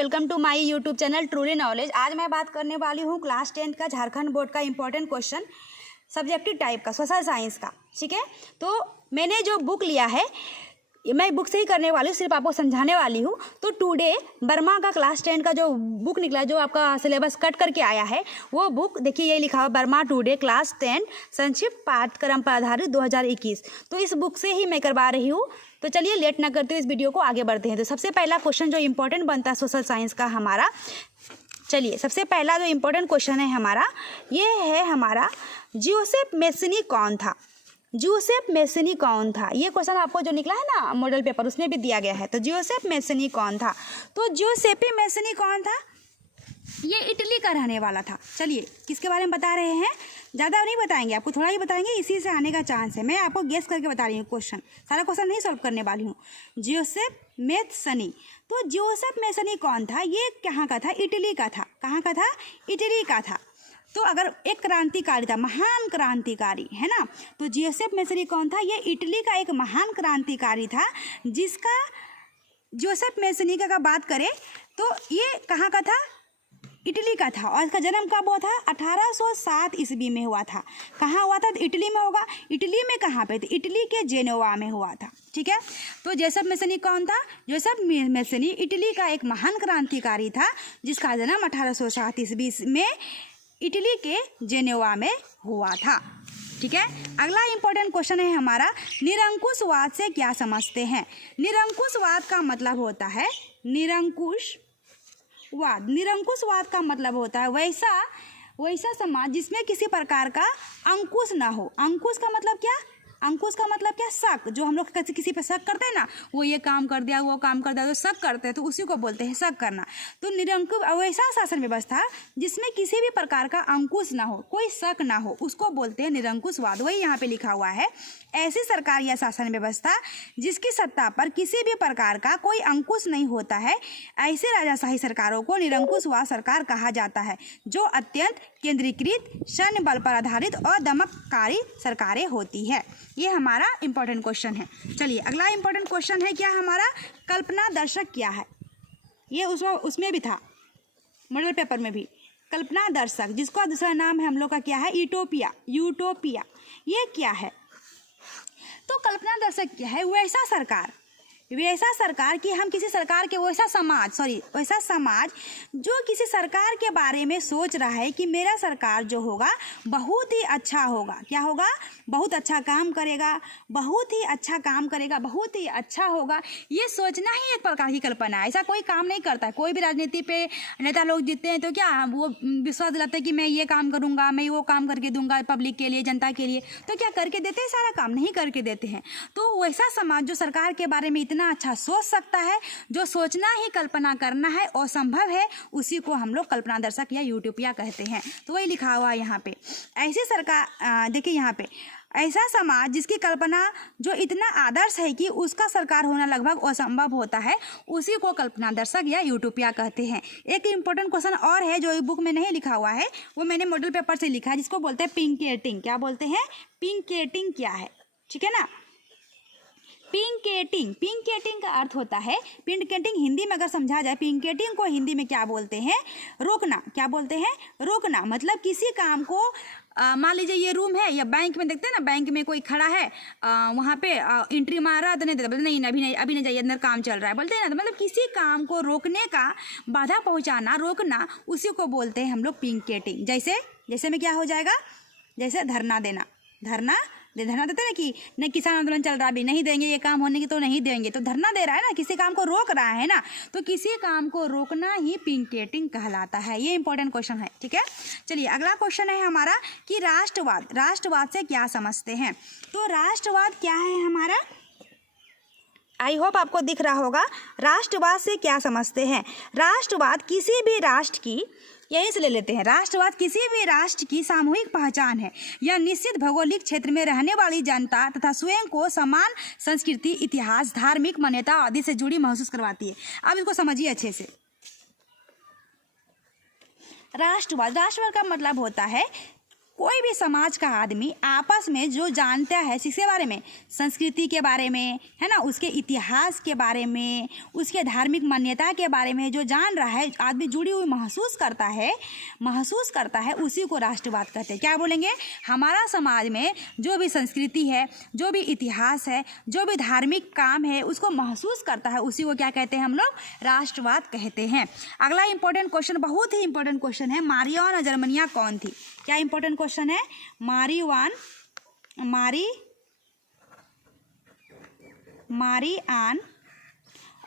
Welcome to my YouTube channel truly knowledge. आज मैं बात करने वाली हूँ क्लास 10 का झारखंड बोर्ड का इंपॉर्टेंट क्वेश्चन सब्जेक्टिव टाइप का सोशल साइंस का। ठीक है, तो मैंने जो बुक लिया है मैं बुक से ही करने वाली हूँ, सिर्फ आपको समझाने वाली हूँ। तो टुडे वर्मा का क्लास 10 का जो बुक निकला, जो आपका सिलेबस कट करके आया है, वो बुक देखिए, ये लिखा हुआ वर्मा टुडे क्लास 10 संक्षिप्त पाठ्यक्रम पर आधारित 2021। तो इस बुक से ही मैं करवा रही हूँ। तो चलिए लेट ना करते हुए इस वीडियो को आगे बढ़ते हैं। तो सबसे पहला क्वेश्चन जो इंपॉर्टेंट बनता है सोशल साइंस का हमारा, चलिए सबसे पहला जो इंपॉर्टेंट क्वेश्चन है हमारा, ये है हमारा जोसेफ मेसनी कौन था। जोसेफ मेसनी कौन था, ये क्वेश्चन आपको जो निकला है ना मॉडल पेपर, उसमें भी दिया गया है। तो जोसेफ मेसनी कौन था, तो जोसेफ मेसनी कौन था, ये इटली का रहने वाला था। चलिए किसके बारे में बता रहे हैं, ज़्यादा नहीं बताएंगे आपको, थोड़ा ही बताएंगे, इसी से आने का चांस है। मैं आपको गेस करके बता रही हूँ क्वेश्चन, सारा क्वेश्चन नहीं सॉल्व करने वाली हूँ। जोसेफ मेसनी, तो जोसेफ मेसनी कौन था, ये कहाँ का था, इटली का था। कहाँ का था, इटली का था। तो अगर एक क्रांतिकारी था, महान क्रांतिकारी है ना, तो जोसेफ मेसनी कौन था, ये इटली का एक महान क्रांतिकारी था। जिसका जोसेफ मेसनी का बात करें तो ये कहाँ का था, इटली का था। और इसका जन्म कब हुआ था, 1807 ईस्वी में हुआ था। कहाँ हुआ था, तो इटली में होगा। इटली में कहाँ पे, तो इटली के जेनोवा में हुआ था। ठीक है, तो जोसेफ मेसनी कौन था, जोसेफ मेसनी इटली का एक महान क्रांतिकारी था, जिसका जन्म 1807 ईस्वी में इटली के जेनेवा में हुआ था। ठीक है, अगला इंपॉर्टेंट क्वेश्चन है हमारा, निरंकुशवाद से क्या समझते हैं। निरंकुशवाद का मतलब होता है निरंकुशवाद का मतलब होता है वैसा समाज जिसमें किसी प्रकार का अंकुश ना हो। अंकुश का मतलब क्या, अंकुश का मतलब क्या, शक। जो हम लोग किसी पे शक करते हैं ना, वो ये काम कर दिया, वो काम कर दिया, तो शक करते हैं, तो उसी को बोलते हैं शक करना। तो निरंकुश वैसा शासन व्यवस्था जिसमें किसी भी प्रकार का अंकुश ना हो, कोई शक ना हो, उसको बोलते हैं निरंकुशवाद। वही यहाँ पे लिखा हुआ है, ऐसी सरकार या शासन व्यवस्था जिसकी सत्ता पर किसी भी प्रकार का कोई अंकुश नहीं होता है, ऐसे राजाशाही सरकारों को निरंकुशवाद सरकार कहा जाता है, जो अत्यंत केंद्रीकृत, सैन्य बल पर आधारित और दमनकारी सरकारें होती है। ये हमारा इंपॉर्टेंट क्वेश्चन है। चलिए अगला इंपॉर्टेंट क्वेश्चन है क्या हमारा, कल्पना दर्शक क्या है। ये उसमें भी था मॉडल पेपर में भी, कल्पना दर्शक, जिसका दूसरा नाम है हम लोग का क्या है, यूटोपिया। ये क्या है, तो कल्पना दर्शक क्या है, वैसा सरकार कि हम किसी सरकार के वैसा समाज जो किसी सरकार के बारे में सोच रहा है कि मेरा सरकार जो होगा बहुत ही अच्छा होगा। क्या होगा, बहुत अच्छा काम करेगा, बहुत ही अच्छा होगा। ये सोचना ही एक प्रकार की कल्पना है। ऐसा कोई काम नहीं करता है। कोई भी राजनीति पे नेता लोग जीतते हैं तो क्या वो विश्वास दिलाते हैं कि मैं ये काम करूँगा, मैं वो काम करके दूंगा पब्लिक के लिए, जनता के लिए, तो क्या करके देते हैं, सारा काम नहीं करके देते हैं। तो वैसा समाज जो सरकार के बारे में इतना अच्छा सोच सकता है, जो सोचना ही कल्पना करना है और संभव है, उसी को हम लोग कल्पना दर्शक या यूटोपिया कहते हैं। तो वही लिखा हुआ है यहाँ पे, ऐसी सरकार, देखिए यहाँ पे, ऐसा समाज जिसकी कल्पना जो इतना आदर्श है कि उसका सरकार होना लगभग असंभव होता है, उसी को कल्पना दर्शक या यूटोपिया कहते हैं। एक इंपॉर्टेंट क्वेश्चन और है जो बुक में नहीं लिखा हुआ है, वो मैंने मॉडल पेपर से लिखा है, जिसको बोलते हैं पिंकेटिंग। क्या बोलते हैं, पिंकेटिंग क्या है, ठीक है ना। पिंकेटिंग का अर्थ होता है, पिंकेटिंग हिंदी में अगर समझा जाए, पिंकेटिंग को हिंदी में क्या बोलते हैं, रोकना। क्या बोलते हैं, रोकना। मतलब किसी काम को मान लीजिए ये रूम है, या बैंक में देखते हैं ना, बैंक में कोई खड़ा है, वहाँ पे एंट्री मार रहा है तो नहीं देता, बोलते नहीं अभी नहीं जाइए, अंदर काम चल रहा है, बोलते हैं ना। तो मतलब किसी काम को रोकने का, बाधा पहुँचाना, रोकना, उसी को बोलते हैं हम लोग पिंकेटिंग। जैसे में क्या हो जाएगा, जैसे धरना देना, धरना देते ना कि नहीं किसान आंदोलन चल रहा, अभी नहीं देंगे ये काम होने की, तो नहीं देंगे, तो धरना दे रहा है ना, किसी काम को रोक रहा है ना, तो किसी काम को रोकना ही पिंकेटिंग कहलाता है। ये इंपॉर्टेंट क्वेश्चन है। ठीक है, चलिए अगला क्वेश्चन है हमारा कि राष्ट्रवाद से क्या समझते हैं। तो राष्ट्रवाद क्या है हमारा, आई होप आपको दिख रहा होगा। राष्ट्रवाद से क्या समझते हैं, राष्ट्रवाद किसी भी राष्ट्र की, यहीं से ले लेते हैं, राष्ट्रवाद किसी भी राष्ट्र की सामूहिक पहचान है। यह निश्चित भौगोलिक क्षेत्र में रहने वाली जनता तथा स्वयं को समान संस्कृति, इतिहास, धार्मिक मान्यता आदि से जुड़ी महसूस करवाती है। अब इसको समझिए अच्छे से। राष्ट्रवाद का मतलब होता है कोई भी समाज का आदमी आपस में जो जानता है किसके बारे में, संस्कृति के बारे में, है ना, उसके इतिहास के बारे में, उसके धार्मिक मान्यता के बारे में जो जान रहा है, आदमी जुड़ी हुई महसूस करता है, उसी को राष्ट्रवाद कहते हैं। क्या बोलेंगे? हमारा समाज में जो भी संस्कृति है, जो भी इतिहास है, जो भी धार्मिक काम है, उसको महसूस करता है, उसी को क्या कहते हैं हम लोग? राष्ट्रवाद कहते हैं। अगला इंपॉर्टेंट क्वेश्चन, बहुत ही इंपॉर्टेंट क्वेश्चन है, मारियान और जर्मनिया कौन थी? क्या इंपॉर्टेंट क्वेश्चन है? मारियान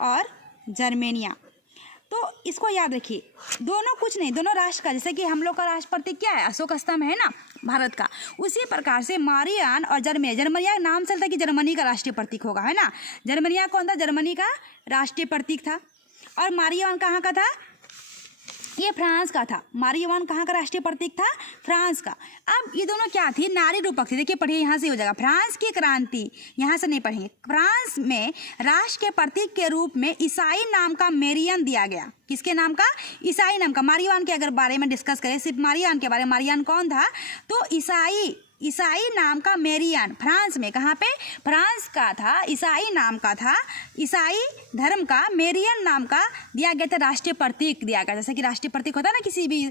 और जर्मेनिया। तो इसको याद रखिए, दोनों कुछ नहीं, दोनों राष्ट्र का, जैसे कि हम लोग का राष्ट्र प्रतीक क्या है? अशोक स्तंभ है ना, भारत का। उसी प्रकार से मारियान और जर्मनिया नाम चलता है कि जर्मनी का राष्ट्रीय प्रतीक होगा, है ना। जर्मनिया कौन था? जर्मनी का राष्ट्रीय प्रतीक था। और मारियान कहाँ का था? ये फ्रांस का था। मारियान कहाँ का राष्ट्रीय प्रतीक था? फ्रांस का। अब ये दोनों क्या थी? नारी रूपक थी। देखिए पढ़िए, यहाँ से हो जाएगा, फ्रांस की क्रांति, यहाँ से नहीं पढ़ेंगे। फ्रांस में राष्ट्र के प्रतीक के रूप में ईसाई नाम का मेरियन दिया गया। किसके नाम का? ईसाई नाम का। मारियान के अगर बारे में डिस्कस करें, सिर्फ मारियान के बारे में, मारियान कौन था? तो ईसाई नाम का मेरियन, फ्रांस में, कहाँ पे? फ्रांस का था, ईसाई नाम का था, ईसाई धर्म का मेरियन नाम का दिया गया था, राष्ट्रीय प्रतीक दिया गया। जैसे कि राष्ट्रीय प्रतीक होता है ना किसी भी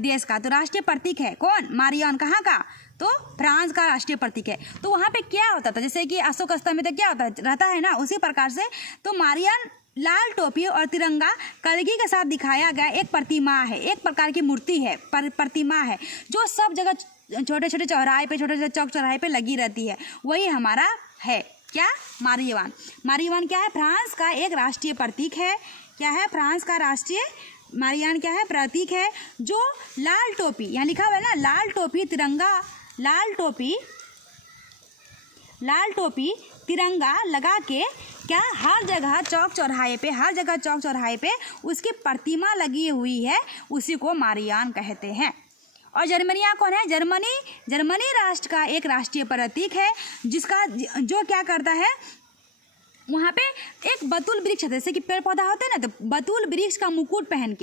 देश का, तो राष्ट्रीय प्रतीक है कौन? मारियान। कहाँ का? तो फ्रांस का राष्ट्रीय प्रतीक है। तो वहाँ पे क्या होता था? जैसे कि अशोक स्तंभ में तो क्या रहता है ना, उसी प्रकार से तो मारियान लाल टोपी और तिरंगा कलगी के साथ दिखाया गया एक प्रतिमा है, एक प्रकार की मूर्ति है, प्रतिमा है, जो सब जगह छोटे छोटे चौराहे पे, छोटे छोटे चौक चौराहे पे लगी रहती है। वही हमारा है क्या? मारियान क्या है? फ्रांस का एक राष्ट्रीय प्रतीक है। क्या है? फ्रांस का राष्ट्रीय मारियान क्या है? प्रतीक है, जो लाल टोपी, यहाँ लिखा हुआ है ना, लाल टोपी तिरंगा, लाल टोपी तिरंगा लगा के क्या हर जगह चौक चौराहे पे उसकी प्रतिमा लगी हुई है, उसी को मारियान कहते हैं। और जर्मनिया कौन है? जर्मनी राष्ट्र का एक राष्ट्रीय प्रतीक है, जिसका जो क्या करता है, वहाँ पे एक बतुल वृक्ष है, जैसे कि पेड़ पौधा होते हैं ना, तो बतुल वृक्ष का मुकुट पहन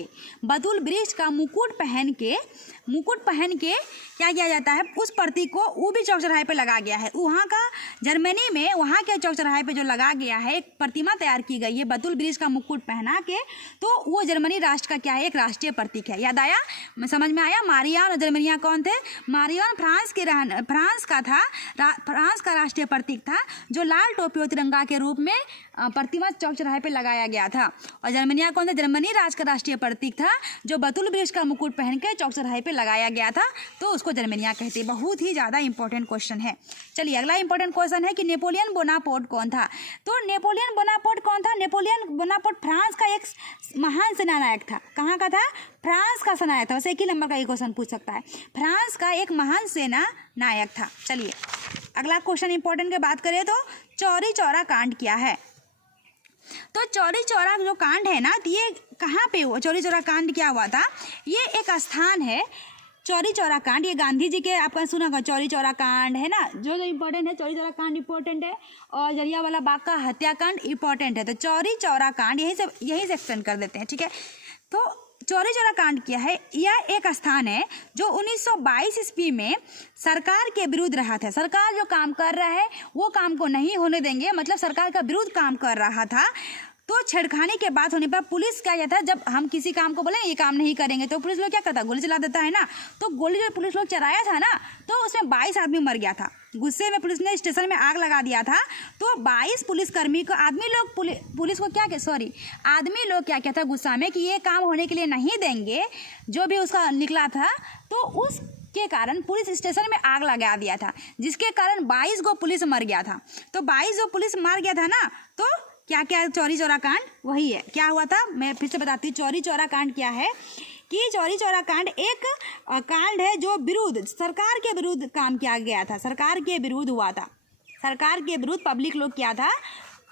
के क्या किया जाता है? उस प्रतीक को वो भी चौक चौराहे पे लगा गया है। वहाँ का जर्मनी में, वहाँ के चौक चौराहे पे जो लगा गया है, एक प्रतिमा तैयार की गई है बतुल वृक्ष का मुकुट पहना के, तो वो जर्मनी राष्ट्र का क्या है? एक राष्ट्रीय प्रतीक है। याद आया? समझ में आया? मारियान और जर्मनिया कौन थे? मारियान फ्रांस का राष्ट्रीय प्रतीक था, जो लाल टोपी और तिरंगा के रूप में प्रतिमा चौक चौराहे पे लगाया गया था। और जर्मनिया कौन था? जर्मनी राष्ट्र का राष्ट्रीय प्रतीक था, जो बतुल वृक्ष का मुकुट पहन के चौक चौराहे पे लगाया गया था, तो उसको जर्मनिया कहते हैं। बहुत ही ज़्यादा इंपॉर्टेंट क्वेश्चन है। चलिए अगला इंपॉर्टेंट क्वेश्चन है कि नेपोलियन बोनापार्ट कौन था? तो नेपोलियन बोनापार्ट कौन था? नेपोलियन बोनापार्ट फ्रांस का एक महान सेनानायक था। कहाँ का था? फ्रांस का सेनानायक था। वैसे एक ही नंबर का ये क्वेश्चन पूछ सकता है। फ्रांस का एक महान सेना नायक था। चलिए अगला क्वेश्चन इंपॉर्टेंट की बात करें तो चौरी चौरा कांड क्या है? तो चौरी चौरा जो कांड है ना, ये कहाँ पे हुआ? चौरी चौरा कांड क्या हुआ था? ये एक स्थान है, चौरी चौरा कांड। ये गांधी जी के, आपका सुना होगा चौरी चौरा कांड, है ना, जो इम्पोर्टेंट है। चौरी चौरा कांड इम्पोर्टेंट है, और जलियांवाला बाग का हत्याकांड इम्पोर्टेंट है। तो चौरी चौरा कांड यहीं से एक्सप्लेन कर देते हैं, ठीक है। तो चौरी चौरा कांड क्या है? यह एक स्थान है जो 1922 ईस्वी में सरकार के विरुद्ध रहा था। सरकार जो काम कर रहा है वो काम को नहीं होने देंगे, मतलब सरकार का विरुद्ध काम कर रहा था। तो छेड़खानी के बात होने पर पुलिस क्या कहता है, जब हम किसी काम को बोले ये काम नहीं करेंगे, तो पुलिस लोग क्या करता है? गोली चला देता है ना। तो गोली जो पुलिस लोग चलाया था ना, तो उसमें 22 आदमी मर गया था। गुस्से में पुलिस ने स्टेशन में आग लगा दिया था। तो 22 पुलिसकर्मी को आदमी लोग क्या कहता है गुस्सा में कि ये काम होने के लिए नहीं देंगे, जो भी उसका निकला था, तो उस के कारण पुलिस स्टेशन में आग लगा दिया था, जिसके कारण 22 गो पुलिस मर गया था। तो 22 जो पुलिस मर गया था ना, तो क्या क्या चौरी चौरा कांड वही है। क्या हुआ था? मैं फिर से बताती हूँ। चौरी चौरा कांड क्या है कि चौरी चौरा कांड एक कांड है जो सरकार के विरुद्ध काम किया गया था। सरकार के विरुद्ध हुआ था। सरकार के विरुद्ध पब्लिक लोग किया था,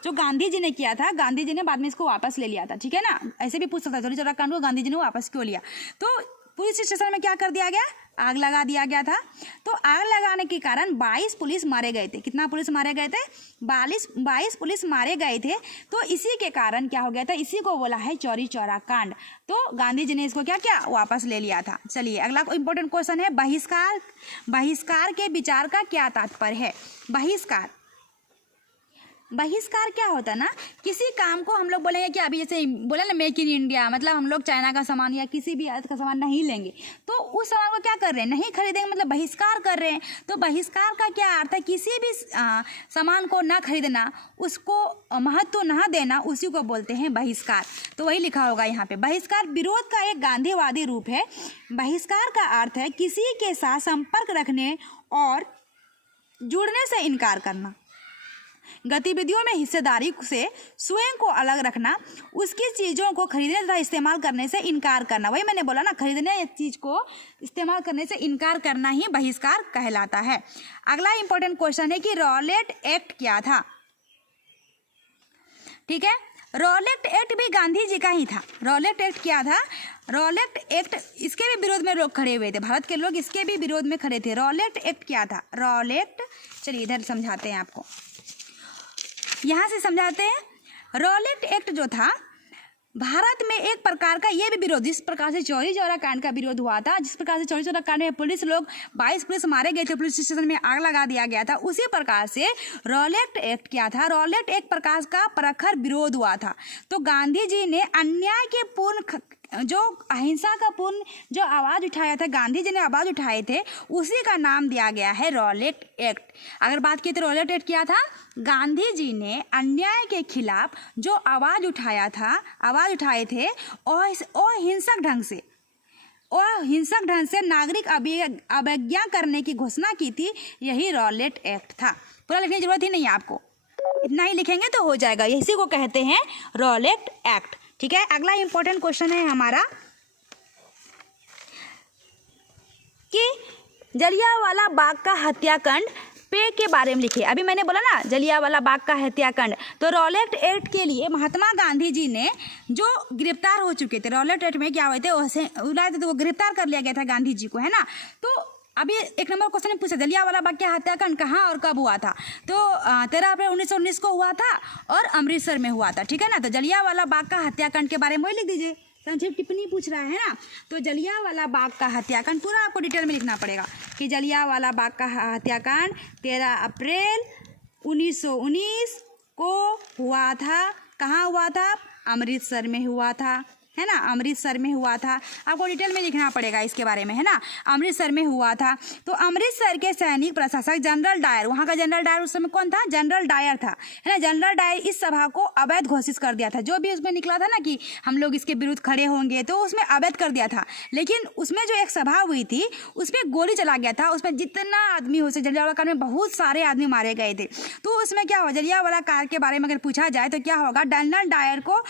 जो गांधी जी ने किया था। गांधी जी ने बाद में इसको वापस ले लिया था, ठीक है ना। ऐसे भी पूछ सकता है चौरी चौरा कांड को गांधी जी ने वापस क्यों लिया। तो पुलिस स्टेशन में क्या कर दिया गया, आग लगा दिया गया था। तो आग लगाने के कारण 22 पुलिस मारे गए थे। कितना पुलिस मारे गए थे, 22 पुलिस मारे गए थे। तो इसी के कारण क्या हो गया था, इसी को बोला है चौरी चौरा कांड। तो गांधी जी ने इसको क्या किया, वापस ले लिया था। चलिए अगला इंपॉर्टेंट क्वेश्चन है, बहिष्कार के विचार का क्या तात्पर्य है। बहिष्कार क्या होता है ना, किसी काम को हम लोग बोलेंगे कि अभी जैसे बोला ना मेक इन इंडिया, मतलब हम लोग चाइना का सामान या किसी भी अर्थ का सामान नहीं लेंगे, तो उस सामान को क्या कर रहे हैं, नहीं खरीदेंगे, मतलब बहिष्कार कर रहे हैं। तो बहिष्कार का क्या अर्थ है, किसी भी सामान को ना खरीदना, उसको महत्व ना देना, उसी को बोलते हैं बहिष्कार। तो वही लिखा होगा यहाँ पे, बहिष्कार विरोध का एक गांधीवादी रूप है। बहिष्कार का अर्थ है किसी के साथ संपर्क रखने और जुड़ने से इनकार करना, गतिविधियों में हिस्सेदारी से स्वयं को अलग रखना, उसकी चीज़ों को खरीदने तथा इस्तेमाल करने से इनकार करना। वही मैंने बोला ना, खरीदने या चीज़ को इस्तेमाल करने से इनकार करना ही बहिष्कार कहलाता है। अगला इंपॉर्टेंट क्वेश्चन है कि रॉलेट एक्ट क्या था। ठीक है, रॉलेट एक्ट भी गांधी जी का ही था। रॉलेट एक्ट क्या था, रॉलेट एक्ट, इसके भी विरोध में लोग खड़े हुए थे, भारत के लोग इसके भी विरोध में खड़े थे। रॉलेट एक्ट क्या था, रॉलेट, चलिए इधर समझाते हैं आपको, यहाँ से समझाते हैं। रॉलेट एक्ट जो था, भारत में एक प्रकार का ये भी विरोध, जिस प्रकार से चौरी चौरा कांड का विरोध हुआ था, जिस प्रकार से चौरी चौरा कांड में पुलिस लोग 22 पुलिस मारे गए थे, पुलिस स्टेशन में आग लगा दिया गया था, उसी प्रकार से रॉलेट एक्ट क्या था, रॉलेट एक प्रकार का प्रखर विरोध हुआ था। तो गांधी जी ने अन्याय के पूर्ण, जो अहिंसा का पूर्ण जो आवाज़ उठाया था, गांधी जी ने आवाज़ उठाए थे, उसी का नाम दिया गया है रॉलेट एक्ट। अगर बात की तो रॉलेट एक्ट क्या था, गांधी जी ने अन्याय के खिलाफ जो आवाज़ उठाए थे और हिंसक ढंग से नागरिक अवज्ञा करने की घोषणा की थी, यही रॉलेट एक्ट था। पूरा लिखने की जरूरत ही नहीं है आपको, इतना ही लिखेंगे तो हो जाएगा, इसी को कहते हैं रॉलेट एक्ट। ठीक है, अगला इंपॉर्टेंट क्वेश्चन है हमारा कि जलियांवाला बाग का हत्याकांड पे के बारे में लिखिए। अभी मैंने बोला ना जलियांवाला बाग का हत्याकांड, तो रॉलेट एक्ट के लिए महात्मा गांधी जी ने जो गिरफ्तार हो चुके थे, रॉलेट एक्ट में क्या हुए थे, तो वो गिरफ्तार कर लिया गया था गांधी जी को, है ना। तो अभी एक नंबर क्वेश्चन पूछा, जलियांवाला बाग का हत्याकांड कहाँ और कब हुआ था, तो 13 अप्रैल 1919 को हुआ था और अमृतसर में हुआ था। ठीक है ना, तो जलियांवाला बाग का हत्याकांड के बारे में लिख दीजिए, संक्षिप्त टिप्पणी पूछ रहा है ना। तो जलियांवाला बाग का हत्याकांड पूरा आपको डिटेल में लिखना पड़ेगा कि जलियांवाला बाग का हत्याकांड 13 अप्रैल 1919 को हुआ था। कहाँ हुआ था, अमृतसर में हुआ था, है ना, अमृतसर में हुआ था। आपको डिटेल में लिखना पड़ेगा इसके बारे में, है ना, अमृतसर में हुआ था। तो अमृतसर के सैनिक प्रशासक जनरल डायर, वहाँ का जनरल डायर उस समय कौन था, जनरल डायर था, है ना। जनरल डायर इस सभा को अवैध घोषित कर दिया था। जो भी उसमें निकला था ना कि हम लोग इसके विरुद्ध खड़े होंगे, तो उसमें अवैध कर दिया था। लेकिन उसमें जो एक सभा हुई थी, उसमें गोली चला गया था, उसमें जितना आदमी हो सके, जलियांवाला कांड में बहुत सारे आदमी मारे गए थे। तो उसमें क्या हो, जलियांवाला कांड के बारे में अगर पूछा जाए तो क्या होगा, जनरल डायर को,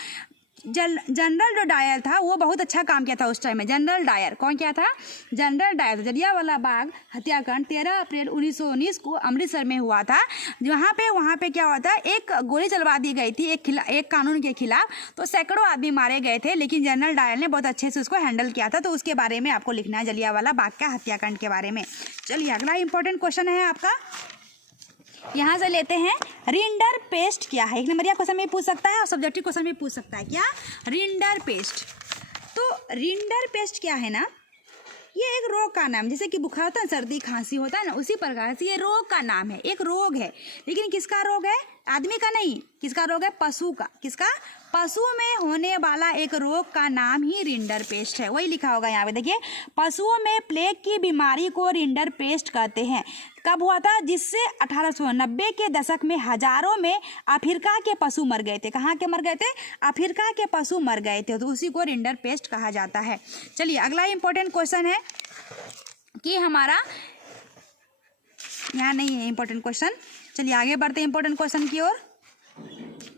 जनरल जो डायर था वो बहुत अच्छा काम किया था उस टाइम में। जनरल डायर कौन क्या था, जनरल डायर। जलियांवाला बाग हत्याकांड 13 अप्रैल 1919 को अमृतसर में हुआ था। वहाँ पे क्या हुआ था, एक गोली चलवा दी गई थी एक कानून के खिलाफ, तो सैकड़ों आदमी मारे गए थे, लेकिन जनरल डायर ने बहुत अच्छे से उसको हैंडल किया था। तो उसके बारे में आपको लिखना है, जलियांवाला बाग का हत्याकांड के बारे में। चलिए अगला इंपॉर्टेंट क्वेश्चन है आपका, यहाँ से लेते हैं, रिंडर पेस्ट क्या है। एक नंबरिया क्वेश्चन में पूछ सकता है और सब्जेक्टिव क्वेश्चन में पूछ सकता है। क्या, रिंडर पेस्ट। तो रिंडर पेस्ट क्या है ना, ये एक रोग का नाम, जैसे कि बुखार होता है, सर्दी खांसी होता है ना, उसी प्रकार से ये रोग का नाम है, एक रोग है। लेकिन किसका रोग है, आदमी का नहीं, किसका रोग है, पशु का। किसका, पशु में होने वाला एक रोग का नाम ही रिंडर पेस्ट है। वही लिखा होगा यहाँ पे, देखिए, पशुओं में प्लेग की बीमारी को रिंडर पेस्ट कहते हैं। कब हुआ था, जिससे 1890 के दशक में हजारों में अफ्रीका के पशु मर गए थे। कहाँ के मर गए थे, अफ्रीका के पशु मर गए थे, तो उसी को रिंडर पेस्ट कहा जाता है। चलिए अगला इंपॉर्टेंट क्वेश्चन है कि हमारा, यहाँ नहीं है इंपॉर्टेंट क्वेश्चन, चलिए आगे बढ़ते हैं इंपॉर्टेंट क्वेश्चन की ओर।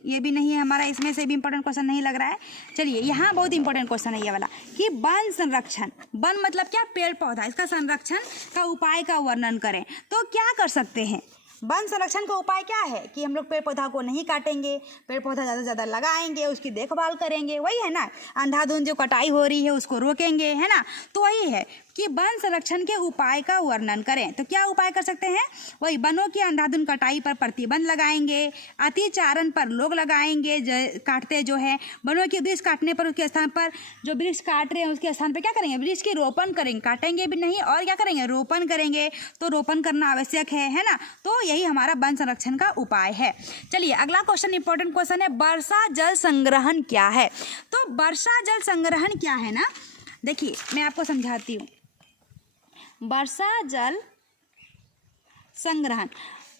ये भी नहीं है हमारा, इसमें से भी इंपॉर्टेंट क्वेश्चन नहीं लग रहा है। चलिए यहाँ बहुत इंपॉर्टेंट क्वेश्चन है ये वाला कि वन संरक्षण, वन मतलब क्या, पेड़ पौधा, इसका संरक्षण का उपाय का वर्णन करें। तो क्या कर सकते हैं, वन संरक्षण का उपाय क्या है कि हम लोग पेड़ पौधा को नहीं काटेंगे, पेड़ पौधा ज़्यादा से ज़्यादा लगाएंगे, उसकी देखभाल करेंगे, वही है ना। अंधाधुंध जो कटाई हो रही है उसको रोकेंगे, है ना। तो वही है कि वन संरक्षण के उपाय का वर्णन करें। तो क्या उपाय कर सकते हैं? वही वनों की अंधाधुंध कटाई पर प्रतिबंध लगाएंगे, अतिचारण पर रोक लगाएंगे, काटते जो है वनों के वृक्ष काटने पर उसके स्थान पर जो वृक्ष काट रहे हैं उसके स्थान पर क्या करेंगे? वृक्ष की रोपण करेंगे, काटेंगे भी नहीं और क्या करेंगे? रोपण करेंगे। तो रोपण करना आवश्यक है ना। तो यही हमारा वन संरक्षण का उपाय है। चलिए अगला क्वेश्चन, इंपॉर्टेंट क्वेश्चन है, वर्षा जल संग्रहण क्या है? तो वर्षा जल संग्रहण क्या है ना, देखिए मैं आपको समझाती हूँ। वर्षा जल संग्रहण,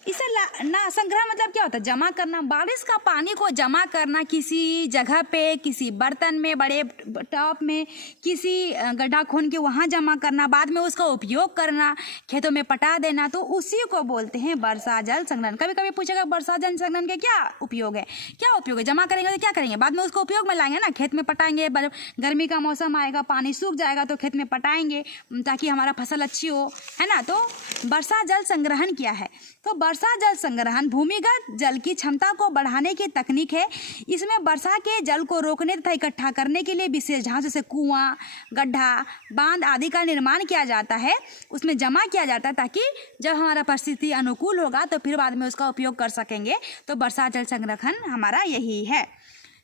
इसे ना संग्रह मतलब क्या होता है? जमा करना। बारिश का पानी को जमा करना किसी जगह पे, किसी बर्तन में, बड़े टॉप में, किसी गड्ढा खोन के वहाँ जमा करना, बाद में उसका उपयोग करना, खेतों में पटा देना, तो उसी को बोलते हैं वर्षा जल संग्रहण। कभी कभी पूछेगा वर्षा जल संग्रहण के क्या उपयोग है? क्या उपयोग है? जमा करेंगे तो क्या करेंगे? बाद में उसको उपयोग में लाएंगे ना, खेत में पटाएंगे। गर्मी का मौसम आएगा, पानी सूख जाएगा तो खेत में पटाएंगे ताकि हमारा फसल अच्छी हो, है ना। तो वर्षा जल संग्रहण क्या है? तो वर्षा जल संग्रहण भूमिगत जल की क्षमता को बढ़ाने की तकनीक है। इसमें वर्षा के जल को रोकने तथा इकट्ठा करने के लिए विशेष ढांचे जैसे कुआं, गड्ढा, बांध आदि का निर्माण किया जाता है, उसमें जमा किया जाता है ताकि जब हमारा परिस्थिति अनुकूल होगा तो फिर बाद में उसका उपयोग कर सकेंगे। तो वर्षा जल संग्रहण हमारा यही है।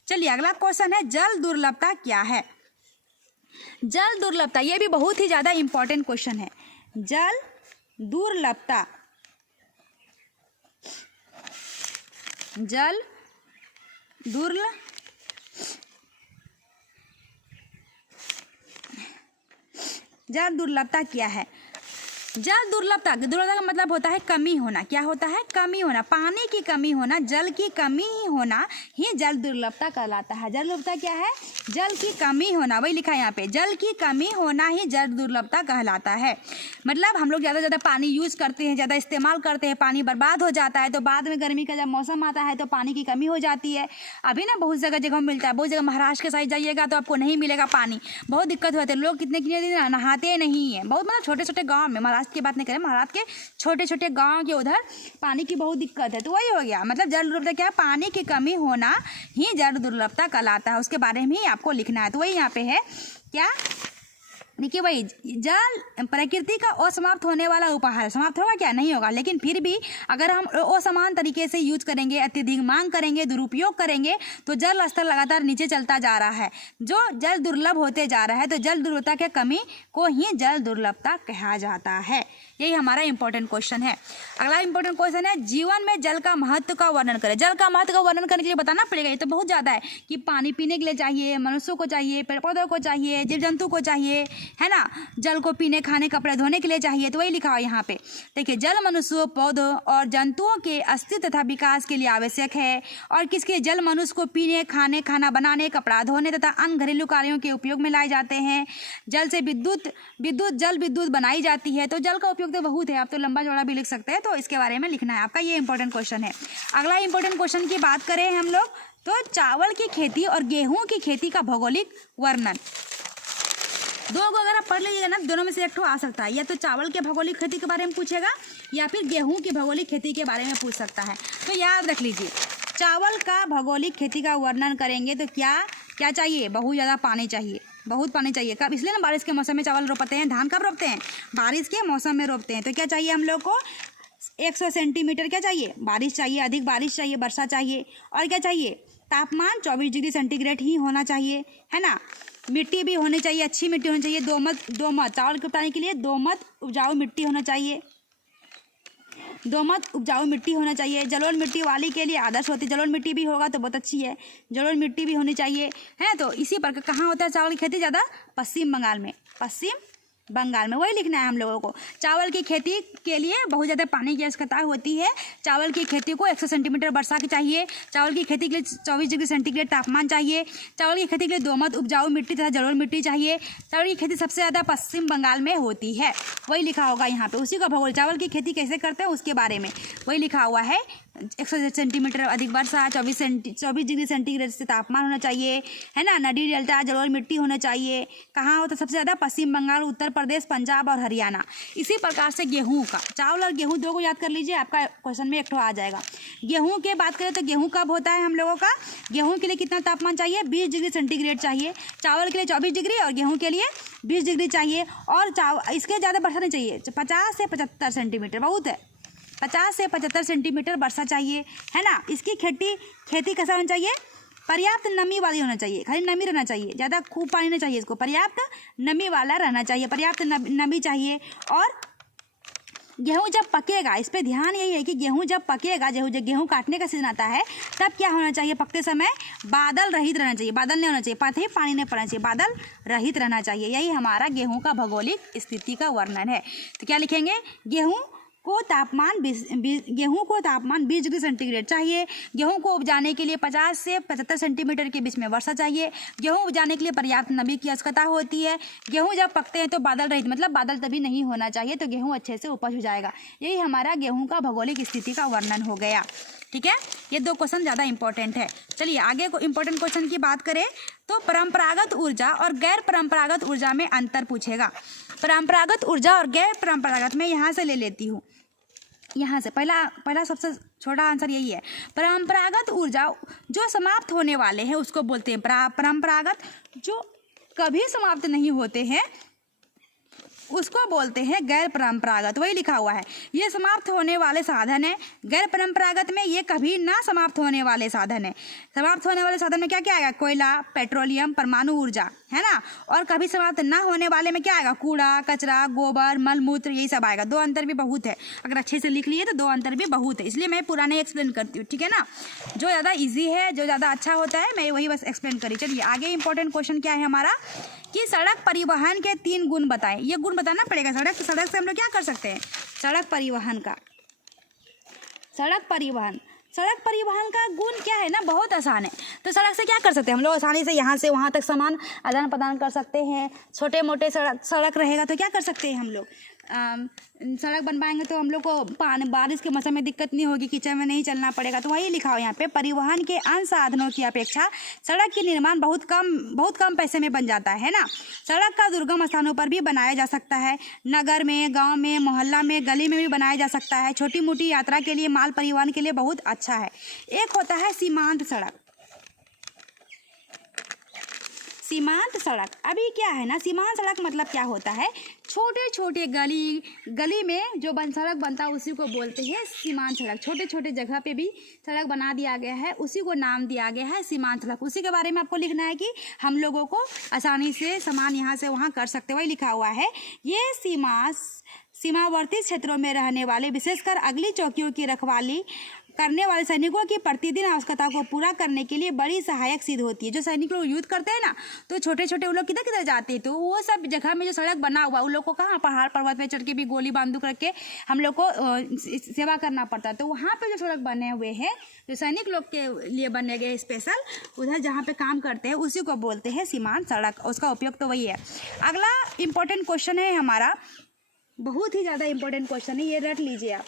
चलिए अगला क्वेश्चन है, जल दुर्लभता क्या है? जल दुर्लभता ये भी बहुत ही ज़्यादा इंपॉर्टेंट क्वेश्चन है। जल दुर्लभता, जल दुर्लभता क्या है? जल दुर्लभता का मतलब होता है कमी होना। क्या होता है? कमी होना, पानी की कमी होना, जल की कमी होना ही जल दुर्लभता कहलाता है। जल दुर्लभता क्या है? जल की कमी होना, वही लिखा है यहाँ पे, जल की कमी होना ही जल दुर्लभता कहलाता है। मतलब हम लोग ज़्यादा पानी यूज़ करते हैं, ज़्यादा इस्तेमाल करते हैं, पानी बर्बाद हो जाता है, तो बाद में गर्मी का जब मौसम आता है तो पानी की कमी हो जाती है। अभी ना बहुत जगह मिलता है, बहुत जगह महाराष्ट्र के साइड जाइएगा तो आपको नहीं मिलेगा पानी, बहुत दिक्कत होती है। लोग कितने दिन नहाते नहीं हैं, बहुत मतलब छोटे छोटे गाँव में, महाराष्ट्र की बात नहीं करें, महाराष्ट्र के छोटे छोटे गांव के उधर पानी की बहुत दिक्कत है। तो वही हो गया, मतलब जल दुर्लभता क्या है? पानी की कमी होना ही जल दुर्लभता कहलाता है। उसके बारे में ही आपको लिखना है। तो वही यहाँ पे है क्या, देखिए वही, जल प्रकृति का असमाप्त होने वाला उपहार है। समाप्त होगा क्या? नहीं होगा, लेकिन फिर भी अगर हम असमान तरीके से यूज करेंगे, अत्यधिक मांग करेंगे, दुरुपयोग करेंगे तो जल स्तर लगातार नीचे चलता जा रहा है, जो जल दुर्लभ होते जा रहा है। तो जल दुर्लभता के कमी को ही जल दुर्लभता कहा जाता है। यही हमारा इंपॉर्टेंट क्वेश्चन है। अगला इंपॉर्टेंट क्वेश्चन है, जीवन में जल का महत्व का वर्णन करें। जल का महत्व का वर्णन करने के लिए बताना पड़ेगा, ये तो बहुत ज़्यादा है कि पानी पीने के लिए चाहिए, मनुष्यों को चाहिए, पेड़ पौधों को चाहिए, जीव जंतु को चाहिए, है ना। जल को पीने, खाने, कपड़े धोने के लिए चाहिए। तो वही लिखा है यहाँ पे, देखिए, जल मनुष्यों, पौधों और जंतुओं के अस्तित्व तथा विकास के लिए आवश्यक है। और किसके? जल मनुष्य को पीने, खाने, खाना बनाने, कपड़ा धोने तथा अन्य घरेलू कार्यों के उपयोग में लाए जाते हैं। जल से विद्युत बनाई जाती है। तो जल का उपयोग तो बहुत है, आप तो लंबा चौड़ा भी लिख सकते हैं, तो इसके बारे में लिखना है आपका। ये इंपॉर्टेंट क्वेश्चन है। अगला इंपॉर्टेंट क्वेश्चन की बात करें हम लोग, तो चावल की खेती और गेहूं की खेती का भौगोलिक वर्णन। दो को अगर आप पढ़ लीजिएगा ना, दोनों में से एक ठो आ सकता है, या तो चावल के भौगोलिक खेती के बारे में पूछेगा या फिर गेहूं की भौगोलिक खेती के बारे में पूछ सकता है। तो याद रख लीजिए, चावल का भौगोलिक खेती का वर्णन करेंगे तो क्या चाहिए? बहुत ज़्यादा पानी चाहिए, बहुत पानी चाहिए। कब? इसलिए ना बारिश के मौसम में चावल रोपते हैं। धान कब रोपते हैं? बारिश के मौसम में रोपते हैं। तो क्या चाहिए हम लोग को? 100 सेंटीमीटर क्या चाहिए? बारिश चाहिए, अधिक बारिश चाहिए, वर्षा चाहिए। और क्या चाहिए? तापमान 24 डिग्री सेंटीग्रेड ही होना चाहिए, है ना। मिट्टी भी होनी चाहिए, अच्छी मिट्टी होनी चाहिए। दोमट चावल को उगाने के लिए दोमट उपजाऊ मिट्टी होना चाहिए, दोमट उपजाऊ मिट्टी होना चाहिए। जलोढ़ मिट्टी वाली के लिए आदर्श होती है, जलोढ़ मिट्टी भी होगा तो बहुत अच्छी है, जलोढ़ मिट्टी भी होनी चाहिए, है। तो इसी पर कहाँ होता है चावल की खेती ज़्यादा? पश्चिम बंगाल में, पश्चिम बंगाल में। वही लिखना है हम लोगों को। चावल की खेती के लिए बहुत ज़्यादा पानी की आवश्यकता होती है। चावल की खेती को 100 सेंटीमीटर वर्षा की चाहिए। चावल की खेती के लिए 24 डिग्री सेंटीग्रेड तापमान चाहिए। चावल की खेती के लिए दोमट उपजाऊ मिट्टी तथा जलोढ़ मिट्टी चाहिए। चावल की खेती सबसे ज़्यादा पश्चिम बंगाल में होती है। वही लिखा होगा यहाँ पे, उसी का भूगोल, चावल की खेती कैसे करते हैं उसके बारे में वही लिखा हुआ है। 100 सेंटीमीटर अधिक वर्षा, 24 डिग्री सेंटीग्रेड से तापमान होना चाहिए, है ना। नदी, डेल्टा, जलोढ़ मिट्टी होना चाहिए। कहाँ होता है सबसे ज़्यादा? पश्चिम बंगाल, उत्तर प्रदेश, पंजाब और हरियाणा। इसी प्रकार से गेहूँ का, चावल और गेहूँ दो को याद कर लीजिए, आपका क्वेश्चन में एक ठो आ जाएगा। गेहूँ की बात करें तो गेहूँ कब होता है हम लोगों का? गेहूँ के लिए कितना तापमान चाहिए? 20 डिग्री सेंटीग्रेड चाहिए। चावल के लिए 24 डिग्री और गेहूँ के लिए 20 डिग्री चाहिए। और इसके ज़्यादा वर्षा नहीं चाहिए, 50 से 75 सेंटीमीटर बहुत है, 50 से 75 सेंटीमीटर वर्षा चाहिए, है ना। इसकी खेती कैसा होना चाहिए? पर्याप्त नमी वाली होना चाहिए, खाली नमी रहना चाहिए, ज़्यादा खूब पानी नहीं चाहिए, इसको पर्याप्त नमी वाला रहना चाहिए, पर्याप्त नमी चाहिए। और गेहूँ जब पकेगा, इस पर ध्यान यही है कि गेहूँ जब पकेगा, जब गेहूँ काटने का सीजन आता है, तब क्या होना चाहिए? पकते समय बादल रहित रहना चाहिए, बादल नहीं होना चाहिए, पानी नहीं पड़ना चाहिए, बादल रहित रहना चाहिए। यही हमारा गेहूँ का भौगोलिक स्थिति का वर्णन है। तो क्या लिखेंगे? गेहूँ को तापमान 20 डिग्री सेंटीग्रेड चाहिए। गेहूं को उपजाने के लिए 50 से 75 सेंटीमीटर के बीच में वर्षा चाहिए। गेहूं उपजाने के लिए पर्याप्त नमी की आवश्यकता होती है। गेहूं जब पकते हैं तो बादल रहित, मतलब बादल तभी नहीं होना चाहिए, तो गेहूं अच्छे से उपज हो जाएगा। यही हमारा गेहूं का भौगोलिक स्थिति का वर्णन हो गया। ठीक है, ये दो क्वेश्चन ज़्यादा इंपॉर्टेंट है। चलिए आगे को इंपॉर्टेंट क्वेश्चन की बात करें तो परंपरागत ऊर्जा और गैर परंपरागत ऊर्जा में अंतर पूछेगा। परंपरागत ऊर्जा और गैर परंपरागत में यहाँ से ले लेती हूँ, यहाँ से पहला सबसे छोटा आंसर यही है। परंपरागत ऊर्जा जो समाप्त होने वाले हैं उसको बोलते हैं परंपरागत, जो कभी समाप्त नहीं होते हैं उसको बोलते हैं गैर परंपरागत। वही लिखा हुआ है, ये समाप्त होने वाले साधन है। गैर परंपरागत में ये कभी ना समाप्त होने वाले साधन है। समाप्त होने वाले साधन में क्या क्या आएगा? कोयला, पेट्रोलियम, परमाणु ऊर्जा, है ना। और कभी समाप्त ना होने वाले में क्या आएगा? कूड़ा, कचरा, गोबर, मलमूत्र, यही सब आएगा। दो अंतर भी बहुत है, अगर अच्छे से लिख लिए तो दो अंतर भी बहुत है, इसलिए मैं पूरा नहीं एक्सप्लेन करती हूँ, ठीक है ना। जो ज़्यादा ईजी है, जो ज़्यादा अच्छा होता है, मैं वही बस एक्सप्लेन करी। चलिए आगे इंपॉर्टेंट क्वेश्चन क्या है हमारा कि सड़क परिवहन के 3 गुण बताएं। ये गुण बताना पड़ेगा। सड़क से हम लोग क्या कर सकते हैं? सड़क परिवहन का गुण क्या है ना, बहुत आसान है। तो सड़क से क्या कर सकते हैं हम लोग? आसानी से यहाँ से वहाँ तक सामान आदान प्रदान कर सकते हैं। छोटे मोटे सड़क रहेगा तो क्या कर सकते हैं हम लोग? सड़क बनवाएंगे तो हम लोग को बारिश के मौसम में दिक्कत नहीं होगी, कीचड़ में नहीं चलना पड़ेगा। तो वही लिखा हो यहाँ पे, परिवहन के अन्य साधनों की अपेक्षा सड़क के निर्माण बहुत कम पैसे में बन जाता है ना। सड़क का दुर्गम स्थानों पर भी बनाया जा सकता है, नगर में, गांव में, मोहल्ला में, गली में भी बनाया जा सकता है। छोटी मोटी यात्रा के लिए, माल परिवहन के लिए बहुत अच्छा है। एक होता है सीमांत सड़क। सीमांत सड़क अभी क्या है ना, सीमांत सड़क मतलब क्या होता है? छोटे छोटे गली में जो सड़क बनता है उसी को बोलते हैं सीमांत सड़क। छोटे छोटे जगह पे भी सड़क बना दिया गया है, उसी को नाम दिया गया है सीमांत सड़क। उसी के बारे में आपको लिखना है कि हम लोगों को आसानी से सामान यहाँ से वहाँ कर सकते, वही लिखा हुआ है। ये सीमावर्ती क्षेत्रों में रहने वाले, विशेषकर अगली चौकियों की रखवाली करने वाले सैनिकों की प्रतिदिन आवश्यकता को पूरा करने के लिए बड़ी सहायक सिद्ध होती है। जो सैनिक लोग युद्ध करते हैं ना, तो छोटे छोटे वो लोग किधर किधर जाते हैं, तो वो सब जगह में जो सड़क बना हुआ उन लोग को कहाँ पहाड़ पर्वत में चढ़ के भी गोली बंदूक रख के हम लोग को सेवा करना पड़ता है। तो वहाँ पे जो सड़क बने हुए हैं, जो सैनिक लोग के लिए बने गए स्पेशल, उधर जहाँ पे काम करते हैं उसी को बोलते हैं सीमांत सड़क। उसका उपयोग तो वही है। अगला इम्पोर्टेंट क्वेश्चन है हमारा, बहुत ही ज़्यादा इम्पोर्टेंट क्वेश्चन है, ये रट लीजिए आप।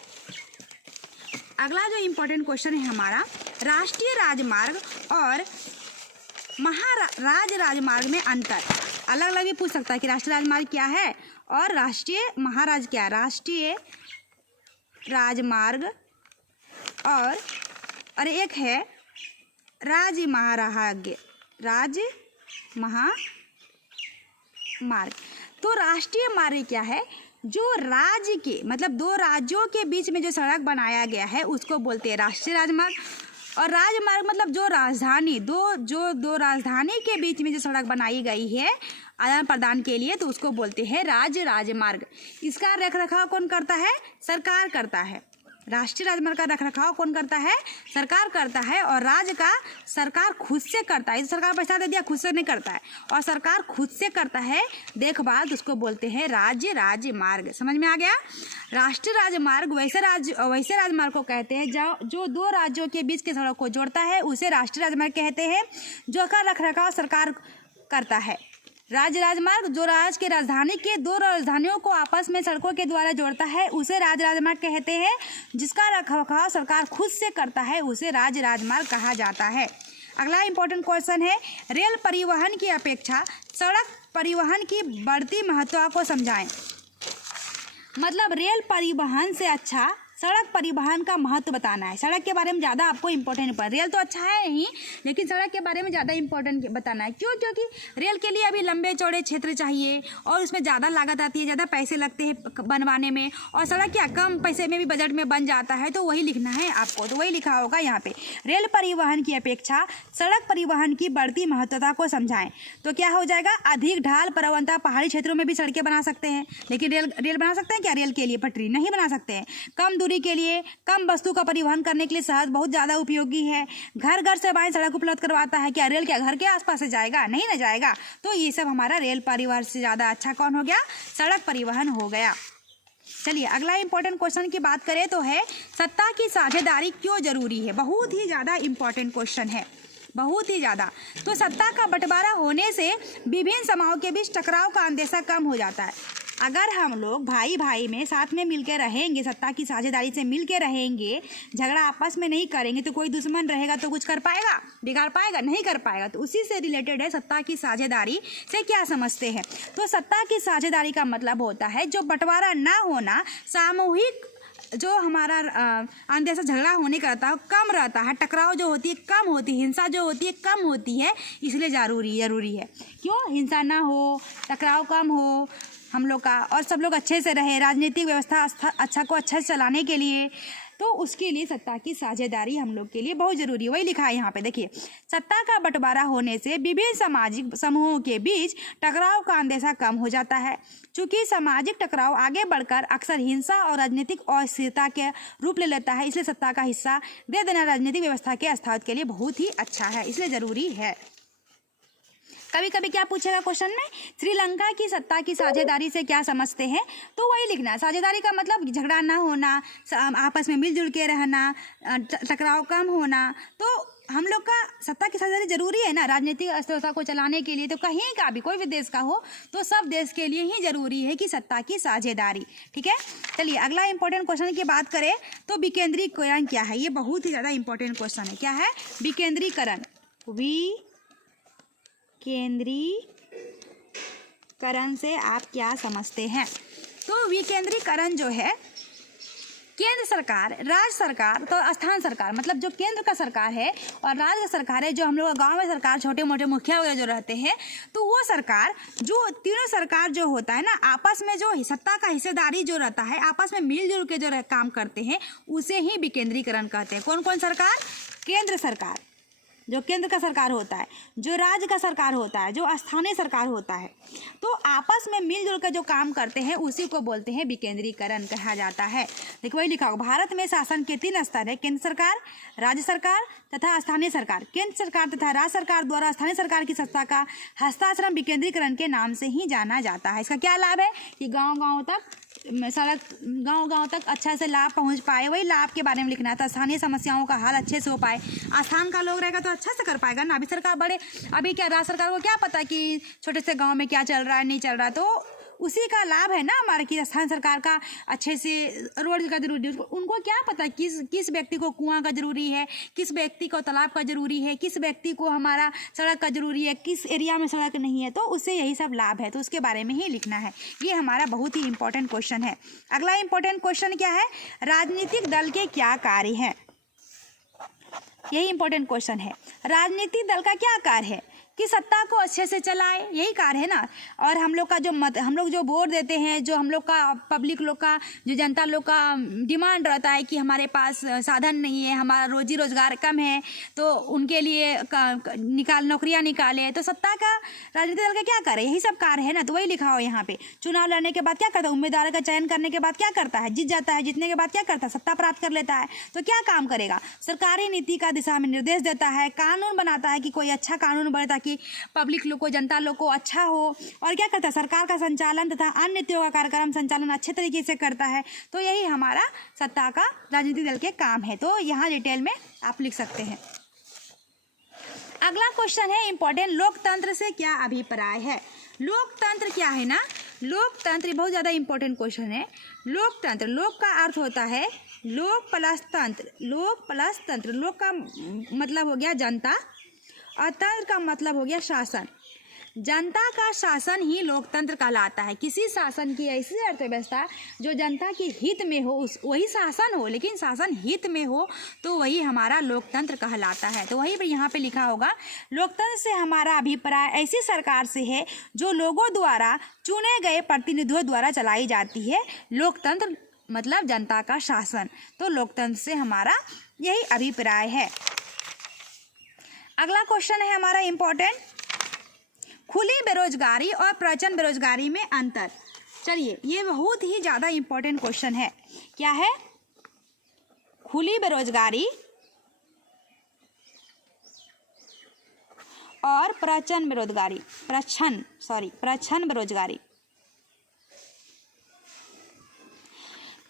अगला जो इम्पोर्टेंट क्वेश्चन है हमारा, राष्ट्रीय राजमार्ग और महाराज राजमार्ग में अंतर। अलग अलग भी पूछ सकता है कि राष्ट्रीय राजमार्ग क्या है और राष्ट्रीय महाराज क्या है। राष्ट्रीय राजमार्ग और एक है राज्य महामार्ग। तो राष्ट्रीय मार्ग क्या है? जो राज्य के मतलब दो राज्यों के बीच में जो सड़क बनाया गया है उसको बोलते हैं राष्ट्रीय राजमार्ग। और राजमार्ग मतलब जो राजधानी दो राजधानी के बीच में जो सड़क बनाई गई है आदान प्रदान के लिए, तो उसको बोलते हैं राजमार्ग। इसका रखरखाव कौन करता है? सरकार करता है। राष्ट्रीय राजमार्ग का रखरखाव कौन करता है? सरकार करता है। और राज्य का सरकार खुद से करता है। सरकार पैसा दे दिया, खुद से नहीं करता है, और सरकार खुद से करता है देखभाल, तो उसको बोलते हैं राजमार्ग। समझ में आ गया? राष्ट्रीय राजमार्ग वैसे राजमार्ग को कहते हैं जो दो राज्यों के बीच के सड़क को जोड़ता है, उसे राष्ट्रीय राजमार्ग कहते हैं। जो का रखरखाव सरकार करता है। राज्य राजमार्ग जो राज्य के राजधानी के दो राजधानियों को आपस में सड़कों के द्वारा जोड़ता है उसे राज्य राजमार्ग कहते हैं। जिसका रखरखाव सरकार खुद से करता है उसे राज्य राजमार्ग कहा जाता है। अगला इंपॉर्टेंट क्वेश्चन है, रेल परिवहन की अपेक्षा सड़क परिवहन की बढ़ती महत्व को समझाएं। मतलब रेल परिवहन से अच्छा सड़क परिवहन का महत्व बताना है। सड़क के बारे में ज़्यादा आपको इंपॉर्टेंट पड़ा, रेल तो अच्छा है ही लेकिन सड़क के बारे में ज़्यादा इंपॉर्टेंट बताना है। क्यों? क्योंकि रेल के लिए अभी लंबे चौड़े क्षेत्र चाहिए और उसमें ज़्यादा लागत आती है, ज़्यादा पैसे लगते हैं बनवाने में, और सड़क क्या कम पैसे में भी बजट में बन जाता है। तो वही लिखना है आपको, तो वही लिखा होगा यहाँ पे, रेल परिवहन की अपेक्षा सड़क परिवहन की बढ़ती महत्वता को समझाएं। तो क्या हो जाएगा, अधिक ढाल प्रवणता पहाड़ी क्षेत्रों में भी सड़कें बना सकते हैं, लेकिन रेल बना सकते हैं क्या? रेल के लिए पटरी नहीं बना सकते हैं। कम दूरी के लिए कम वस्तु का परिवहन करने के लिए सड़क बहुत ज़्यादा उपयोगी है। घर घर से बाहर सड़क उपलब्ध करवाता है। क्या रेल क्या घर के आसपास से जाएगा? नहीं ना जाएगा। तो ये सब हमारा रेल परिवहन से ज़्यादा अच्छा कौन हो गया? सड़क परिवहन हो गया। चलिए अगला इंपॉर्टेंट क्वेश्चन की बात करें तो है, सत्ता की साझेदारी क्यों जरूरी है? बहुत ही ज़्यादा इंपॉर्टेंट क्वेश्चन है, बहुत ही ज़्यादा। तो सत्ता का बंटवारा होने से विभिन्न समाओं के बीच टकराव का अंदेशा कम हो जाता है। अगर हम लोग भाई भाई में साथ में मिलकर रहेंगे, सत्ता की साझेदारी से मिलकर रहेंगे, झगड़ा आपस में नहीं करेंगे, तो कोई दुश्मन रहेगा तो कुछ कर पाएगा? बिगाड़ पाएगा? नहीं कर पाएगा। तो उसी से रिलेटेड है सत्ता की साझेदारी से क्या समझते हैं। तो सत्ता की साझेदारी का मतलब होता है जो बंटवारा ना होना, सामूहिक जो हमारा अंदेशा झगड़ा होने का रहता है कम रहता है, टकराव जो होती है कम होती है, हिंसा जो होती है कम होती है, इसलिए ज़रूरी है। क्यों? हिंसा ना हो, टकराव कम हो हम लोग का, और सब लोग अच्छे से रहे, राजनीतिक व्यवस्था अच्छे से चलाने के लिए, तो उसके लिए सत्ता की साझेदारी हम लोग के लिए बहुत ज़रूरी है। वही लिखा है यहाँ पे, देखिए, सत्ता का बंटवारा होने से विभिन्न सामाजिक समूहों के बीच टकराव का अंदेशा कम हो जाता है। चूँकि सामाजिक टकराव आगे बढ़कर अक्सर हिंसा और राजनीतिक अस्थिरता के रूप ले लेता है, इसलिए सत्ता का हिस्सा दे देना राजनीतिक व्यवस्था के स्थायित्व के लिए बहुत ही अच्छा है, इसलिए ज़रूरी है। कभी कभी क्या पूछेगा क्वेश्चन में, श्रीलंका की सत्ता की साझेदारी से क्या समझते हैं? तो वही लिखना, साझेदारी का मतलब झगड़ा ना होना, आपस में मिलजुल के रहना, टकराव कम होना। तो हम लोग का सत्ता की साझेदारी जरूरी है ना राजनीतिक अस्थिरता को चलाने के लिए। तो कहीं का भी कोई भी देश का हो तो सब देश के लिए ही जरूरी है कि सत्ता की साझेदारी। ठीक है, चलिए अगला इंपॉर्टेंट क्वेश्चन की बात करें तो विकेंद्रीकरण क्या है? ये बहुत ही ज़्यादा इंपॉर्टेंट क्वेश्चन है। क्या है? विकेंद्रीकरण। विकेंद्रीकरण से आप क्या समझते हैं? तो विकेंद्रीकरण जो है, केंद्र सरकार, राज्य सरकार तो स्थान सरकार, मतलब जो केंद्र का सरकार है और राज्य सरकार है, जो हम लोग गांव में सरकार, छोटे मोटे मुखिया वगैरह जो रहते हैं, तो वो सरकार, जो तीनों सरकार जो होता है ना, आपस में जो सत्ता का हिस्सेदारी जो रहता है, आपस में मिलजुल के जो काम करते हैं, उसे ही विकेंद्रीकरण कहते हैं। कौन कौन सरकार? केंद्र सरकार, जो केंद्र का सरकार होता है, जो राज्य का सरकार होता है, जो स्थानीय सरकार होता है, तो आपस में मिलजुल कर जो काम करते हैं उसी को बोलते हैं विकेंद्रीकरण कहा जाता है। देखो वही लिखा होगा, भारत में शासन के 3 स्तर है, केंद्र सरकार, राज्य सरकार तथा स्थानीय सरकार। केंद्र सरकार तथा राज्य सरकार द्वारा स्थानीय सरकार की सत्ता का हस्तांतरण विकेंद्रीकरण के नाम से ही जाना जाता है। इसका क्या लाभ है कि गाँव तक सड़क, गांव तक अच्छा से लाभ पहुंच पाए, वही लाभ के बारे में लिखना है। तो स्थानीय समस्याओं का हल अच्छे से हो पाए, स्थान का लोग रहेगा तो अच्छा से कर पाएगा ना। अभी सरकार अभी क्या राज्य सरकार को क्या पता कि छोटे से गांव में क्या चल रहा है नहीं चल रहा, तो उसी का लाभ है ना हमारे की स्थानीय सरकार का अच्छे से रोड का जरूरी है। उनको क्या पता किस व्यक्ति को कुआं का जरूरी है, किस व्यक्ति को तालाब का जरूरी है, किस व्यक्ति को हमारा सड़क का जरूरी है, किस एरिया में सड़क नहीं है, तो उससे यही सब लाभ है। तो उसके बारे में ही लिखना है। ये हमारा बहुत ही इंपॉर्टेंट क्वेश्चन है। अगला इंपॉर्टेंट क्वेश्चन क्या है? राजनीतिक दल के क्या कार्य हैं? यही इंपॉर्टेंट क्वेश्चन है। राजनीतिक दल का क्या कार्य है? कि सत्ता को अच्छे से चलाए, यही कार्य है ना। और हम लोग का जो हम लोग जो वोट देते हैं, जो हम लोग का पब्लिक लोग का, जो जनता लोग का डिमांड रहता है कि हमारे पास साधन नहीं है, हमारा रोजी रोजगार कम है, तो उनके लिए नौकरियां निकाले। तो सत्ता का, राजनीतिक दल का क्या कार्य? यही सब कार्य है ना। तो वही लिखा हो यहाँ पे। चुनाव लड़ने के बाद क्या करता है? उम्मीदवार का चयन करने के बाद क्या करता है? जीत जाता है। जीतने के बाद क्या करता है? सत्ता प्राप्त कर लेता है। तो क्या काम करेगा? सरकारी नीति का दिशा में निर्देश देता है, कानून बनाता है कि कोई अच्छा कानून बने ताकि पब्लिक लोग को, जनता लोग को अच्छा हो। और क्या करता है? सरकार का संचालन तथा अन्य नीतियों का कार्यक्रम संचालन अच्छे तरीके से करता है। तो यही हमारा सत्ता का, राजनीतिक दल के काम है। तो यहाँ डिटेल में आप लिख सकते हैं। अगला क्वेश्चन है इंपॉर्टेंट, लोकतंत्र से क्या अभिप्राय है? लोकतंत्र क्या है ना, लोकतंत्र बहुत ज़्यादा इंपॉर्टेंट क्वेश्चन है। लोकतंत्र, लोक का अर्थ होता है लोक प्लस तंत्र, लोक प्लस तंत्र। लोक का मतलब हो गया जनता और तंत्र का मतलब हो गया शासन। जनता का शासन ही लोकतंत्र कहलाता है। किसी शासन की ऐसी अर्थव्यवस्था जो जनता के हित में हो, उस वही शासन हो, लेकिन शासन हित में हो तो वही हमारा लोकतंत्र कहलाता है। तो वही पर यहाँ पे लिखा होगा, लोकतंत्र से हमारा अभिप्राय ऐसी सरकार से है जो लोगों द्वारा चुने गए प्रतिनिधियों द्वारा चलाई जाती है। लोकतंत्र मतलब जनता का शासन। तो लोकतंत्र से हमारा यही अभिप्राय है। अगला क्वेश्चन है हमारा इम्पोर्टेंट, खुली बेरोजगारी और प्रचंड बेरोजगारी में अंतर। चलिए, ये बहुत ही ज़्यादा इम्पोर्टेंट क्वेश्चन है। क्या है? खुली बेरोजगारी और प्रचंड बेरोजगारी, प्रचंड बेरोजगारी।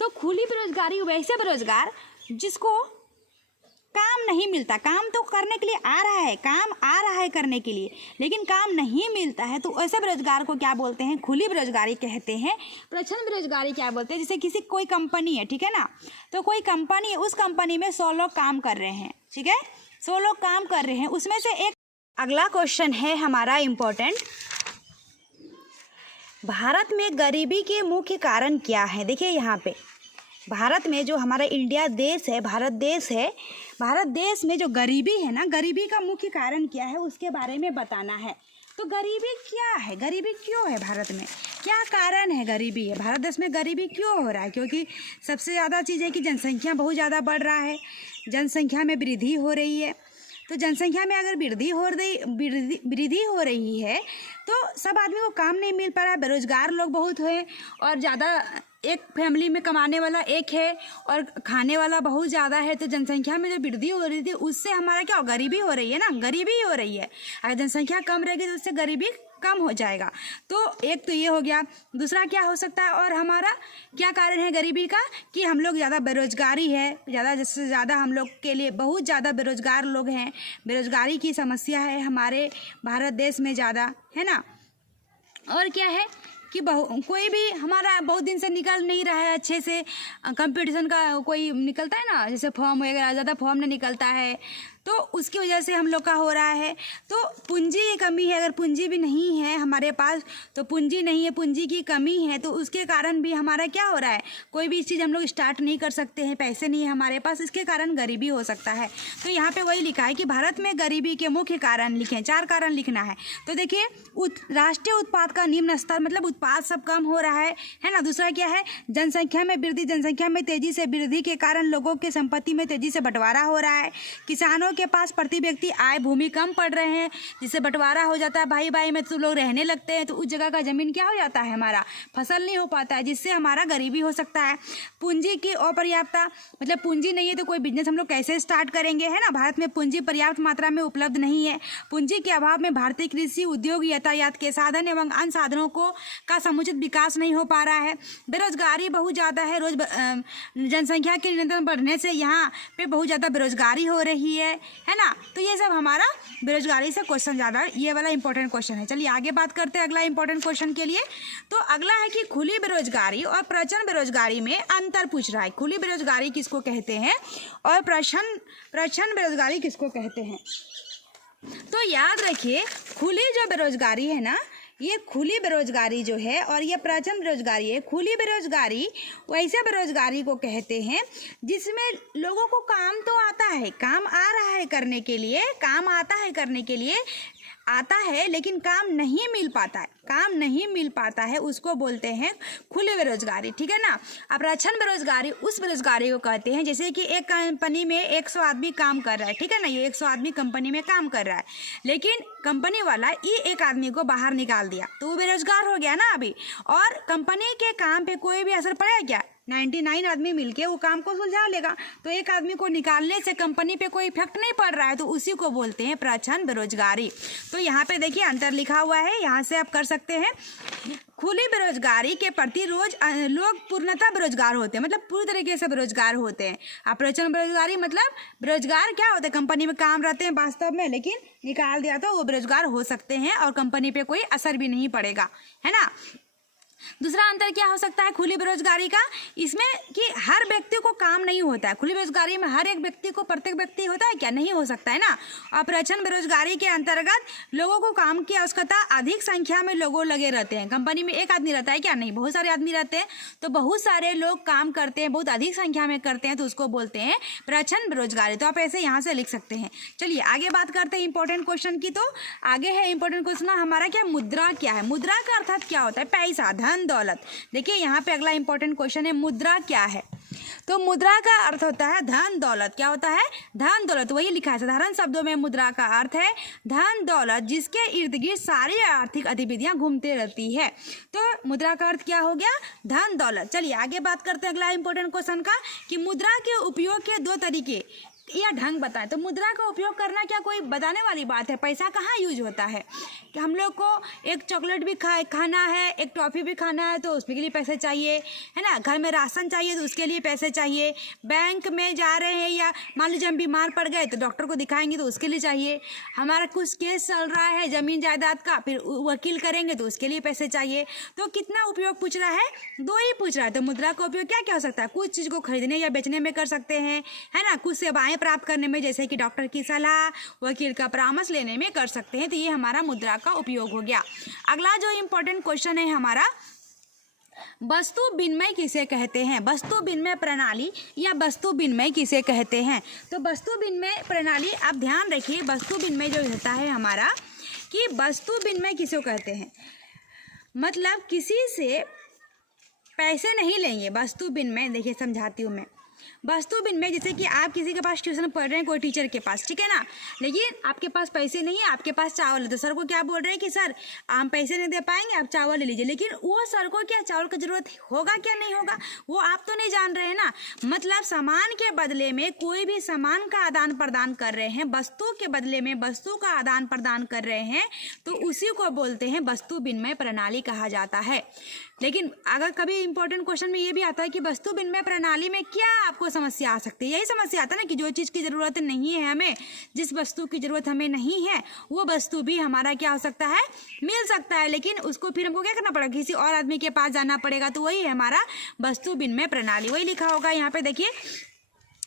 तो खुली बेरोजगारी वैसे बेरोजगार जिसको काम नहीं मिलता, काम तो करने के लिए आ रहा है, काम आ रहा है करने के लिए, लेकिन काम नहीं मिलता है, तो ऐसे बेरोजगार को क्या बोलते हैं? खुली बेरोजगारी कहते हैं। प्रचंड बेरोजगारी क्या बोलते हैं? जैसे किसी कोई कंपनी है, ठीक है ना, तो कोई कंपनी है, उस कंपनी में 100 लोग काम कर रहे हैं, ठीक है, 100 लोग काम कर रहे हैं, उसमें से एक। अगला क्वेश्चन है हमारा इम्पोर्टेंट, भारत में गरीबी के मुख्य कारण क्या है? देखिए यहाँ पे भारत में जो हमारा इंडिया देश है, भारत देश है, भारत देश में जो गरीबी है ना, गरीबी का मुख्य कारण क्या है उसके बारे में बताना है। तो गरीबी क्या है, गरीबी क्यों है भारत में, क्या कारण है गरीबी है भारत देश में, गरीबी क्यों हो रहा है? क्योंकि सबसे ज़्यादा चीज़ है कि जनसंख्या बहुत ज़्यादा बढ़ रहा है, जनसंख्या में वृद्धि हो रही है। तो जनसंख्या में अगर वृद्धि हो रही है तो सब आदमी को काम नहीं मिल पा रहा है, बेरोजगार लोग बहुत हैं और ज़्यादा, एक फैमिली में कमाने वाला एक है और खाने वाला बहुत ज़्यादा है। तो जनसंख्या में जो वृद्धि हो रही थी उससे हमारा क्या, गरीबी हो रही है ना, गरीबी हो रही है। अगर जनसंख्या कम रहेगी तो उससे गरीबी कम हो जाएगा। तो एक तो ये हो गया। दूसरा क्या हो सकता है और हमारा क्या कारण है गरीबी का, कि हम लोग ज़्यादा बेरोजगारी है, ज़्यादा से ज़्यादा हम लोग के लिए बहुत ज़्यादा बेरोजगार लोग हैं, बेरोजगारी की समस्या है हमारे भारत देश में ज़्यादा, है ना। और क्या है कि कोई भी हमारा बहुत दिन से निकल नहीं रहा है अच्छे से, कंपटीशन का कोई निकलता है ना, जैसे फॉर्म वगैरह, ज़्यादा फॉर्म नहीं निकलता है, तो उसकी वजह से हम लोग का हो रहा है। तो पूंजी की कमी है, अगर पूंजी भी नहीं है हमारे पास, तो पूंजी नहीं है, पूंजी की कमी है, तो उसके कारण भी हमारा क्या हो रहा है, कोई भी चीज़ हम लोग स्टार्ट नहीं कर सकते हैं, पैसे नहीं है हमारे पास, इसके कारण गरीबी हो सकता है। तो यहाँ पे वही लिखा है कि भारत में गरीबी के मुख्य कारण लिखें, 4 कारण लिखना है। तो देखिए, राष्ट्रीय उत्पाद का निम्न स्तर, मतलब उत्पाद सब कम हो रहा है ना। दूसरा क्या है, जनसंख्या में वृद्धि, जनसंख्या में तेजी से वृद्धि के कारण लोगों के संपत्ति में तेजी से बंटवारा हो रहा है। किसानों के पास प्रति व्यक्ति आय भूमि कम पड़ रहे हैं, जिससे बंटवारा हो जाता है, भाई भाई में तो लोग रहने लगते हैं, तो उस जगह का जमीन क्या हो जाता है, हमारा फसल नहीं हो पाता है, जिससे हमारा गरीबी हो सकता है। पूंजी की अपर्याप्तता, मतलब पूंजी नहीं है तो कोई बिजनेस हम लोग कैसे स्टार्ट करेंगे, है ना। भारत में पूंजी पर्याप्त मात्रा में उपलब्ध नहीं है। पूंजी के अभाव में भारतीय कृषि उद्योग, यातायात के साधन एवं अन्य साधनों का समुचित विकास नहीं हो पा रहा है। बेरोजगारी बहुत ज़्यादा है, जनसंख्या के निरंतर बढ़ने से यहाँ पे बहुत ज़्यादा बेरोजगारी हो रही है ना। तो ये सब हमारा बेरोजगारी से क्वेश्चन ज़्यादा, ये वाला इंपॉर्टेंट क्वेश्चन है। चलिए आगे बात करते हैं अगला इंपॉर्टेंट क्वेश्चन के लिए। तो अगला है कि खुली बेरोजगारी और प्रचंड बेरोजगारी में अंतर पूछ रहा है। खुली बेरोजगारी किसको कहते हैं और प्रचंड बेरोजगारी किसको कहते हैं। तो याद रखिए, खुली जो बेरोजगारी है ना, ये खुली बेरोजगारी जो है और ये प्रचंड बेरोजगारी है। खुली बेरोजगारी वैसे बेरोजगारी को कहते हैं जिसमें लोगों को काम तो आता है, काम आ रहा है करने के लिए, काम आता है करने के लिए आता है, लेकिन काम नहीं मिल पाता है, काम नहीं मिल पाता है, उसको बोलते हैं खुली बेरोजगारी, ठीक है ना। अब प्रचंड बेरोजगारी उस बेरोजगारी को कहते हैं जैसे कि एक कंपनी में 100 आदमी काम कर रहा है, ठीक है ना, ये 100 आदमी कंपनी में काम कर रहा है, लेकिन कंपनी वाला ये एक आदमी को बाहर निकाल दिया, तो वो बेरोजगार हो गया ना अभी। और कंपनी के काम पे कोई भी असर पड़ेगा क्या, 99 आदमी मिलके वो काम को सुलझा लेगा। तो एक आदमी को निकालने से कंपनी पे कोई इफेक्ट नहीं पड़ रहा है, तो उसी को बोलते हैं प्रच्छन्न बेरोजगारी। तो यहाँ पे देखिए अंतर लिखा हुआ है, यहाँ से आप कर सकते हैं। खुली बेरोजगारी के प्रति रोज लोग पूर्णतः बेरोजगार होते हैं, मतलब पूरी तरीके से बेरोजगार होते हैं। प्रच्छन्न बेरोजगारी मतलब बेरोजगार क्या होता है, कंपनी में काम रहते हैं वास्तव में, लेकिन निकाल दिया तो वो बेरोजगार हो सकते हैं और कंपनी पे कोई असर भी नहीं पड़ेगा, है ना। दूसरा अंतर क्या हो सकता है खुली बेरोजगारी का, इसमें कि हर व्यक्ति को काम नहीं होता है। खुली बेरोजगारी में हर एक व्यक्ति को, प्रत्येक व्यक्ति होता है क्या, नहीं हो सकता है ना। और प्रच्छन्न बेरोजगारी के अंतर्गत लोगों को काम की आवश्यकता, अधिक संख्या में लोगों लगे रहते हैं। कंपनी में एक आदमी रहता है क्या, नहीं, बहुत सारे आदमी रहते हैं, तो बहुत सारे लोग काम करते हैं, बहुत अधिक संख्या में करते हैं, तो उसको बोलते हैं प्रच्छन्न बेरोजगारी। तो आप ऐसे यहाँ से लिख सकते हैं। चलिए आगे बात करते हैं इंपॉर्टेंट क्वेश्चन की। तो आगे है इंपॉर्टेंट क्वेश्चन हमारा, क्या मुद्रा क्या है। मुद्रा का अर्थात क्या होता है, पैसा, धन दौलत। देखिए यहाँ पे अगला इंपॉर्टेंट क्वेश्चन है, मुद्रा क्या है। तो मुद्रा का अर्थ होता है धन दौलत। क्या होता है, धन दौलत, वही लिखा है साधारण शब्दों में। मुद्रा का अर्थ है धन दौलत जिसके इर्द गिर्द सारी आर्थिक गतिविधियां घूमते रहती है। तो मुद्रा का अर्थ क्या हो गया, धन दौलत। चलिए आगे बात करते हैं अगला इंपॉर्टेंट क्वेश्चन का, कि मुद्रा के उपयोग के दो तरीके या ढंग बताएं। तो मुद्रा का उपयोग करना क्या कोई बताने वाली बात है, पैसा कहाँ यूज होता है। कि हम लोग को एक चॉकलेट भी खाना है, एक टॉफ़ी भी खाना है, तो उसके लिए पैसे चाहिए, है ना। घर में राशन चाहिए तो उसके लिए पैसे चाहिए। बैंक में जा रहे हैं, या मान लीजिए हम बीमार पड़ गए तो डॉक्टर को दिखाएंगे तो उसके लिए चाहिए। हमारा कुछ केस चल रहा है ज़मीन जायदाद का, फिर वकील करेंगे तो उसके लिए पैसे चाहिए। तो कितना उपयोग पूछ रहा है, दो ही पूछ रहा है। तो मुद्रा का उपयोग क्या क्या हो सकता है, कुछ चीज़ को खरीदने या बेचने में कर सकते हैं, है ना। कुछ सेवाएं प्राप्त करने में, जैसे कि डॉक्टर की सलाह, वकील का परामर्श लेने में कर सकते हैं। तो ये हमारा मुद्रा का उपयोग हो गया। अगला जो इंपॉर्टेंट क्वेश्चन है हमारा, वस्तु विनिमय किसे कहते हैं। वस्तु विनिमय प्रणाली या वस्तु विनिमय किसे कहते हैं। तो वस्तु विनिमय प्रणाली, आप ध्यान रखिए, वस्तु विनिमय जो होता है हमारा, कि वस्तु विनिमय किसे कहते हैं, मतलब किसी से पैसे नहीं लेंगे। वस्तु विनिमय देखिए समझाती हूँ मैं। वस्तु विनिमय जैसे कि आप किसी के पास ट्यूशन पढ़ रहे हैं, कोई टीचर के पास, ठीक है ना, लेकिन आपके पास पैसे नहीं है, आपके पास चावल है। तो सर को क्या बोल रहे हैं कि सर हम पैसे नहीं दे पाएंगे, आप चावल ले लीजिए। लेकिन वो सर को क्या चावल की जरूरत होगा क्या नहीं होगा, वो आप तो नहीं जान रहे हैं ना। मतलब सामान के बदले में कोई भी सामान का आदान प्रदान कर रहे हैं, वस्तु के बदले में वस्तु का आदान प्रदान कर रहे हैं, तो उसी को बोलते हैं वस्तु विनिमय प्रणाली कहा जाता है। लेकिन अगर कभी इंपॉर्टेंट क्वेश्चन में ये भी आता है कि वस्तु विनिमय प्रणाली में क्या आपको समस्या आ सकती है। यही समस्या आता है ना कि जो चीज़ की ज़रूरत नहीं है हमें, जिस वस्तु की ज़रूरत हमें नहीं है, वो वस्तु भी हमारा क्या हो सकता है, मिल सकता है, लेकिन उसको फिर हमको क्या करना पड़ेगा, किसी और आदमी के पास जाना पड़ेगा। तो वही है हमारा वस्तु विनिमय प्रणाली। वही लिखा होगा यहाँ पे, देखिए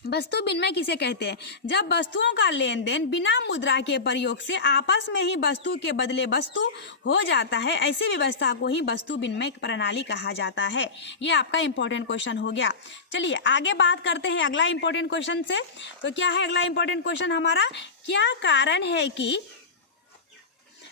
वस्तु विनिमय किसे कहते हैं, जब वस्तुओं का लेन देन बिना मुद्रा के प्रयोग से आपस में ही वस्तु के बदले वस्तु हो जाता है, ऐसी व्यवस्था को ही वस्तु विनिमय प्रणाली कहा जाता है। ये आपका इंपॉर्टेंट क्वेश्चन हो गया। चलिए आगे बात करते हैं अगला इंपॉर्टेंट क्वेश्चन से। तो क्या है अगला इंपॉर्टेंट क्वेश्चन हमारा, क्या कारण है कि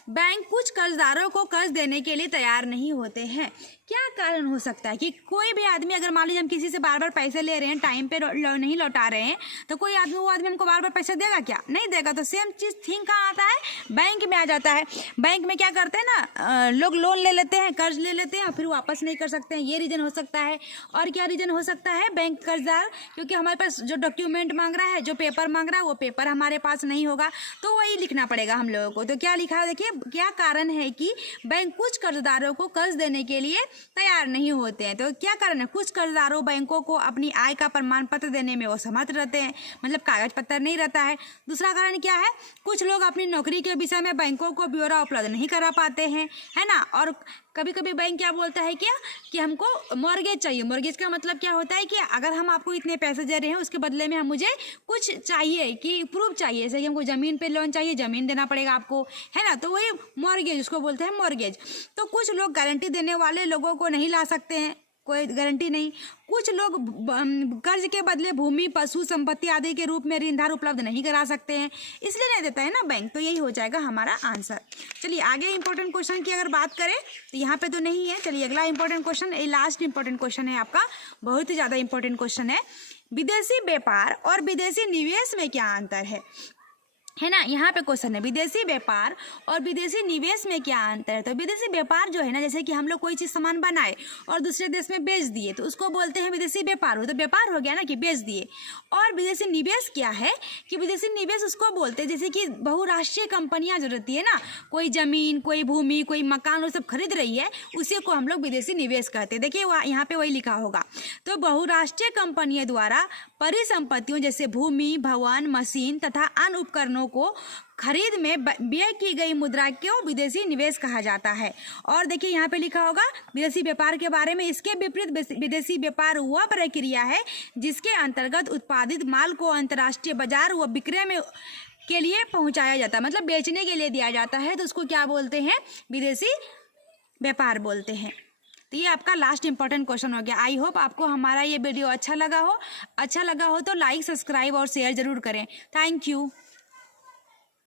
बैंक कुछ कर्जदारों को कर्ज देने के लिए तैयार नहीं होते हैं। क्या कारण हो सकता है कि कोई भी आदमी, अगर मान लीजिए हम किसी से बार बार पैसे ले रहे हैं, टाइम पे नहीं लौटा रहे हैं, तो कोई आदमी, वो आदमी हमको बार बार पैसा देगा क्या, नहीं देगा। तो सेम चीज़ थिंग कहाँ आता है, बैंक में आ जाता है। बैंक में क्या करते हैं ना, लोग लोन ले लेते हैं, कर्ज ले लेते हैं और फिर वापस नहीं कर सकते हैं, ये रीज़न हो सकता है। और क्या रीज़न हो सकता है, बैंक कर्जदार, क्योंकि हमारे पास जो डॉक्यूमेंट मांग रहा है, जो पेपर मांग रहा है, वो पेपर हमारे पास नहीं होगा, तो वही लिखना पड़ेगा हम लोगों को। तो क्या लिखा है, देखिए क्या कारण है कि बैंक कुछ कर्जदारों को कर्ज देने के लिए तैयार नहीं होते हैं। तो क्या कारण है, कुछ कर्जदारों बैंकों को अपनी आय का प्रमाण पत्र देने में वो असमर्थ रहते हैं, मतलब कागज पत्र नहीं रहता है। दूसरा कारण क्या है, कुछ लोग अपनी नौकरी के विषय में बैंकों को ब्यौरा उपलब्ध नहीं करा पाते हैं, है ना। और कभी कभी बैंक क्या बोलता है क्या, कि हमको मॉर्गेज चाहिए। मॉर्गेज का मतलब क्या होता है कि अगर हम आपको इतने पैसे दे रहे हैं, उसके बदले में हम मुझे कुछ चाहिए, कि प्रूफ चाहिए, जैसे कि हमको ज़मीन पे लोन चाहिए, ज़मीन देना पड़ेगा आपको, है ना। तो वही मॉर्गेज, उसको बोलते हैं मॉर्गेज। तो कुछ लोग गारंटी देने वाले लोगों को नहीं ला सकते हैं, कोई गारंटी नहीं। कुछ लोग कर्ज के बदले भूमि, पशु संपत्ति आदि के रूप में ऋणधार उपलब्ध नहीं करा सकते हैं, इसलिए नहीं देता है ना बैंक। तो यही हो जाएगा हमारा आंसर। चलिए आगे इंपॉर्टेंट क्वेश्चन की अगर बात करें तो यहाँ पे तो नहीं है। चलिए अगला इंपॉर्टेंट क्वेश्चन, ये लास्ट इंपॉर्टेंट क्वेश्चन है आपका, बहुत ही ज़्यादा इंपॉर्टेंट क्वेश्चन है। विदेशी व्यापार और विदेशी निवेश में क्या अंतर है। है ना। यहाँ पे क्वेश्चन है विदेशी व्यापार और विदेशी निवेश में क्या अंतर है। तो विदेशी व्यापार जो है ना, जैसे कि हम लोग कोई चीज़ सामान बनाए और दूसरे देश में बेच दिए तो उसको बोलते हैं विदेशी व्यापार। वो तो व्यापार हो गया ना कि बेच दिए। और विदेशी निवेश क्या है कि विदेशी निवेश उसको बोलते हैं जैसे कि बहुराष्ट्रीय कंपनियां जो रहती है ना, कोई ज़मीन, कोई भूमि, कोई मकान वो सब खरीद रही है, उसी को हम लोग विदेशी निवेश कहते हैं। देखिए वहाँ यहाँ पे वही लिखा होगा। तो बहुराष्ट्रीय कंपनियों द्वारा परिसंपत्तियों जैसे भूमि, भवन, मशीन तथा अन्य उपकरणों को खरीद में व्यय की गई मुद्रा को विदेशी निवेश कहा जाता है। और देखिए यहाँ पे लिखा होगा विदेशी व्यापार के बारे में, इसके विपरीत विदेशी व्यापार वह प्रक्रिया है जिसके अंतर्गत उत्पादित माल को अंतर्राष्ट्रीय बाजार व विक्रय में के लिए पहुंचाया जाता है, मतलब बेचने के लिए दिया जाता है, तो उसको क्या बोलते हैं, विदेशी व्यापार बोलते हैं। तो ये आपका लास्ट इंपॉर्टेंट क्वेश्चन हो गया। आई होप आपको हमारा ये वीडियो अच्छा लगा हो तो लाइक, सब्सक्राइब और शेयर ज़रूर करें। Thank you.